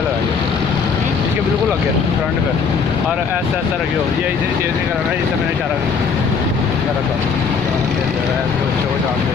आगे लगाइए, इसके बिल्कुल आगे फ्रंट पे, और ऐसा ऐसा रखियो, ये नहीं कराना, इससे मैंने इशारा करा था शो जान दे।